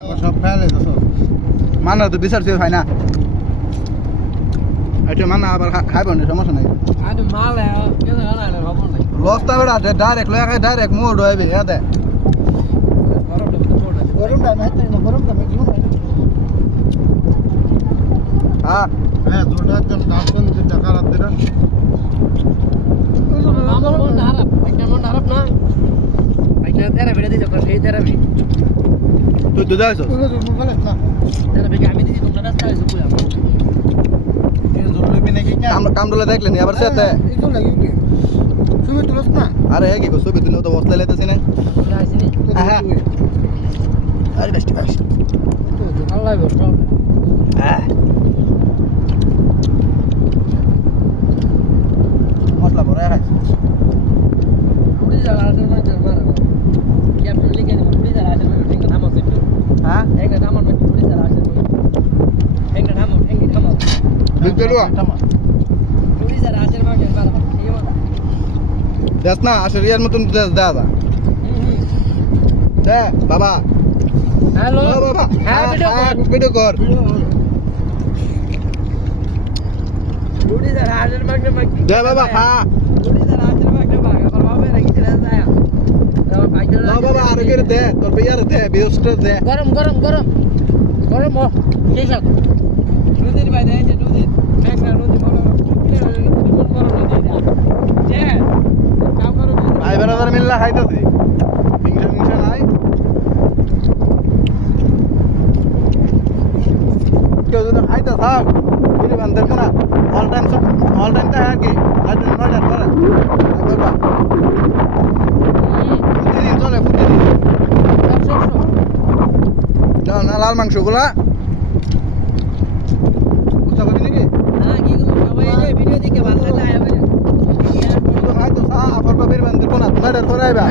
সব খেয়ালে তো সব মানা তো বিচার চেয়ে হয় না এটা মানা আবার খাইব না সমস্যা নাই আরে মালে কেন না না খবর নাই লস্তা বেড়া ডাইরেক্ট লয়া খাই ডাইরেক্ট মোড় হইবে এতে গরমটা মাইতে না গরমটা মাইতে না হ্যাঁ হ্যাঁ দুটো একজন ডাক্তার যে টাকা রাখতে না আমার মন খারাপ একটা মন খারাপ না একটা থেরাপি দিতে যখন সেই থেরাপি তুই দুধ আইছ থেরাপি আমি দিছি তোমরা রাস্তা আইছো কই কামডলে দেখলেন আবার সেতে আরে হে কি ছবি তুলে তো বসলে লাইতেছি না হ্যাঁ আরে বেস্ট বেস্ট আল্লাহ বড় হ্যাঁ মশলা ভরে খাইছি পুরি যারা আছে না মারা ক্যাপ্টেন লিখে দিন পুরি যারা আছে না ঠিক নাম আছে হ্যাঁ একটা নাম আছে পুরি যারা আছে একটা নাম বিলতেলুয়া পুরি যারা আছে না মারা এই মত দেখ না আসলে ইয়ার মতন দেখ দাদা দে বাবা হ্যালো ও বাবা হ্যাঁ ভিডিও কর পুরি যারা আছে না দে বাবা খা পুরি যারা আছে না আবার বাবা রাখি না যায় না বাবা আর কে দে তোর বিয়ার দে বিয়স্টার দে গরম গরম গরম গরম ও কে সাথ নদীর বাইরে আছে নদী একটা নদী বড় বড় নদী যে কাম করো ভাই বেরাদার মিল্লা খাইতাছি হিংসা নাই কেউ যদি খাইতে থাক বুঝি বান্ধব না অল টাইম তো আর কি রাত নয়টার পরে করবা প্রতিদিন চলে প্রতিদিন যাও না লাল মাংসগুলা বুঝতে পারবি নাকি না কি সবাই এই ভিডিও দেখে ভালো লাগে আয়া খাইতো চা আফর বাবির বান্ধব না নয়টার পরে আইবা